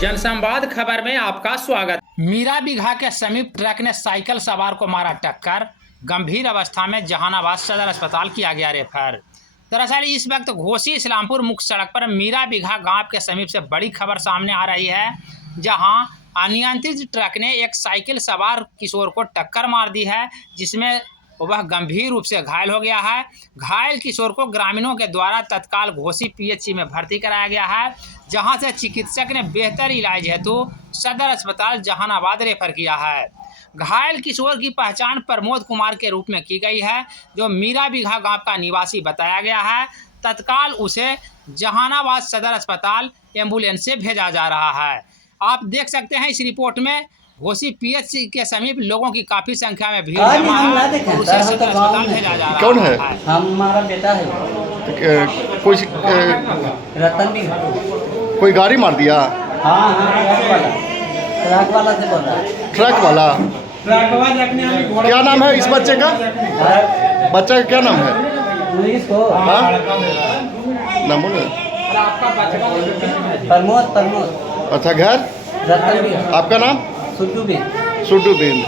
जनसंवाद खबर में आपका स्वागत। मीरा बीघा के समीप ट्रक ने साइकिल सवार को मारा टक्कर, गंभीर अवस्था में जहानाबाद सदर अस्पताल किया गया रेफर। दरअसल इस वक्त घोसी इस्लामपुर मुख्य सड़क पर मीरा बीघा गांव के समीप से बड़ी खबर सामने आ रही है, जहां अनियंत्रित ट्रक ने एक साइकिल सवार किशोर को टक्कर मार दी है, जिसमें वह गंभीर रूप से घायल हो गया है। घायल किशोर को ग्रामीणों के द्वारा तत्काल घोसी पीएचसी में भर्ती कराया गया है, जहां से चिकित्सक ने बेहतर इलाज हेतु सदर अस्पताल जहानाबाद रेफर किया है। घायल किशोर की पहचान प्रमोद कुमार के रूप में की गई है, जो मीरा बीघा गांव का निवासी बताया गया है। तत्काल उसे जहानाबाद सदर अस्पताल एम्बुलेंस से भेजा जा रहा है। आप देख सकते हैं इस रिपोर्ट में घोसी पीएचसी के समीप लोगों की काफी संख्या में भीड़ जमा है। उसे सदर अस्पताल भेजा जा रहा है। कौन है? हमारा बेटा है। कोई रतन भी। कोई गाड़ी मार दिया? हाँ ट्रक वाला से बोल रहा है। ट्रक वाला? क्या नाम है इस बच्चे का? बच्चा का क्या नाम है? हाँ? नाम बोलो। प्रमोद। अच्छा, घर? रतन भी। आपका नाम? सुड्डू भी। सुड्डू बिन।